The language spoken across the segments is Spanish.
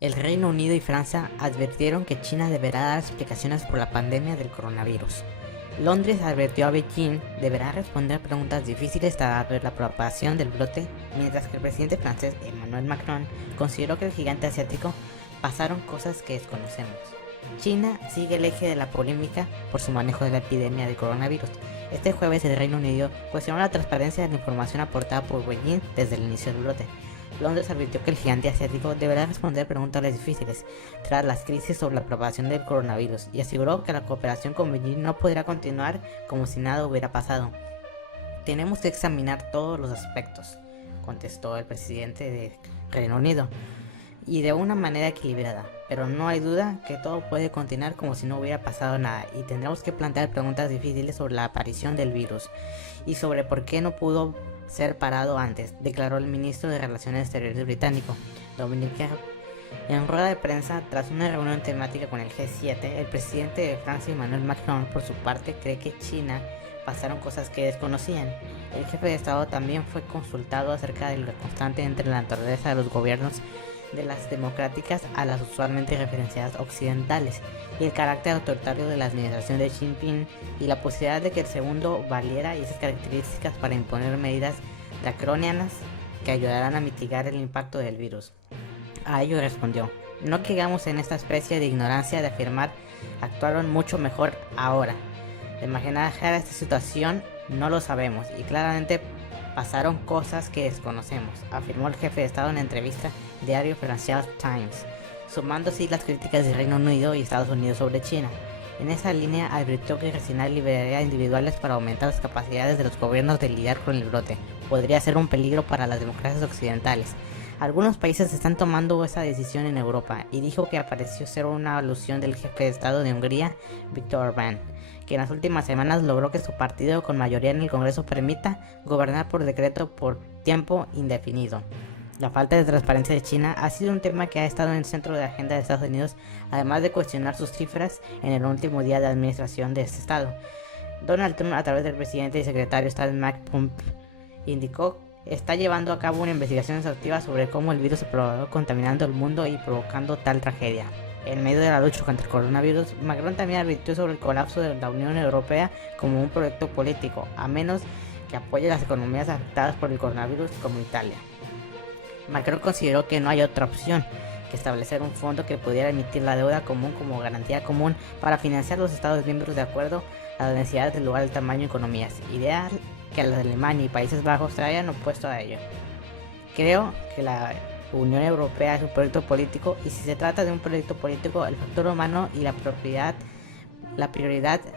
El Reino Unido y Francia advirtieron que China deberá dar explicaciones por la pandemia del coronavirus. Londres advirtió a Beijing deberá responder preguntas difíciles tras la propagación del brote, mientras que el presidente francés Emmanuel Macron consideró que el gigante asiático pasaron cosas que desconocemos. China sigue el eje de la polémica por su manejo de la epidemia de coronavirus. Este jueves el Reino Unido cuestionó la transparencia de la información aportada por Beijing desde el inicio del brote. Londres advirtió que el gigante asiático deberá responder preguntas difíciles tras las crisis sobre la propagación del coronavirus y aseguró que la cooperación con Beijing no podrá continuar como si nada hubiera pasado. Tenemos que examinar todos los aspectos, contestó el presidente de Reino Unido, y de una manera equilibrada, pero no hay duda que todo puede continuar como si no hubiera pasado nada y tendremos que plantear preguntas difíciles sobre la aparición del virus y sobre por qué no pudo ser parado antes, declaró el ministro de Relaciones Exteriores británico, Dominic Raab. En rueda de prensa, tras una reunión temática con el G7, el presidente de Francia, Emmanuel Macron, por su parte, cree que China pasaron cosas que desconocían. El jefe de Estado también fue consultado acerca de lo constante entre la naturaleza de los gobiernos de las democráticas a las usualmente referenciadas occidentales y el carácter autoritario de la administración de Xi Jinping y la posibilidad de que el segundo valiera esas características para imponer medidas draconianas que ayudarán a mitigar el impacto del virus. A ello respondió: no caigamos en esta especie de ignorancia de afirmar actuaron mucho mejor ahora. De manejar esta situación no lo sabemos y claramente pasaron cosas que desconocemos, afirmó el jefe de Estado en la entrevista al diario Financial Times, sumando así las críticas del Reino Unido y Estados Unidos sobre China. En esa línea advirtió que resignar liberaría individuales para aumentar las capacidades de los gobiernos de lidiar con el brote podría ser un peligro para las democracias occidentales. Algunos países están tomando esa decisión en Europa, y dijo que pareció ser una alusión del jefe de Estado de Hungría, Viktor Orbán, que en las últimas semanas logró que su partido con mayoría en el Congreso permita gobernar por decreto por tiempo indefinido. La falta de transparencia de China ha sido un tema que ha estado en el centro de la agenda de Estados Unidos, además de cuestionar sus cifras en el último día de administración de este estado. Donald Trump, a través del presidente y secretario de Estado Mike Pompeo, indicó está llevando a cabo una investigación exhaustiva sobre cómo el virus se propagó contaminando el mundo y provocando tal tragedia. En medio de la lucha contra el coronavirus, Macron también advirtió sobre el colapso de la Unión Europea como un proyecto político, a menos que apoye las economías afectadas por el coronavirus como Italia. Macron consideró que no hay otra opción que establecer un fondo que pudiera emitir la deuda común como garantía común para financiar los Estados miembros de acuerdo a las necesidades del lugar, del tamaño y economías, ideal que las de Alemania y Países Bajos se hayan opuesto a ello. Creo que la Unión Europea es un proyecto político, y si se trata de un proyecto político, el factor humano y la prioridad,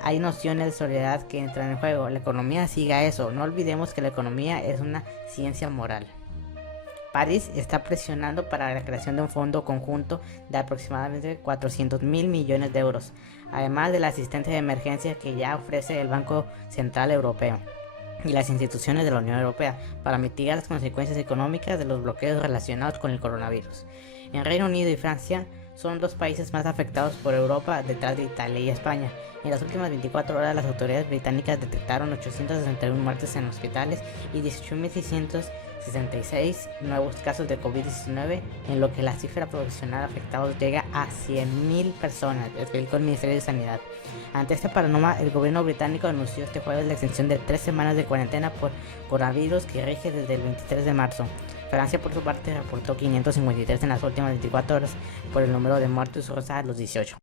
hay nociones de solidaridad que entran en juego. La economía sigue a eso. No olvidemos que la economía es una ciencia moral. París está presionando para la creación de un fondo conjunto de aproximadamente 400.000 millones de euros, además de la asistencia de emergencia que ya ofrece el Banco Central Europeo y las instituciones de la Unión Europea para mitigar las consecuencias económicas de los bloqueos relacionados con el coronavirus. En Reino Unido y Francia son los países más afectados por Europa, detrás de Italia y España. En las últimas 24 horas las autoridades británicas detectaron 861 muertes en hospitales y 18.666 nuevos casos de COVID-19, en lo que la cifra profesional afectados llega a 100.000 personas, explicó el Ministerio de Sanidad. Ante este panorama, el gobierno británico anunció este jueves la extensión de 3 semanas de cuarentena por coronavirus que rige desde el 23 de marzo. Francia, por su parte, reportó 553 en las últimas 24 horas por el número de muertos roza a los 18.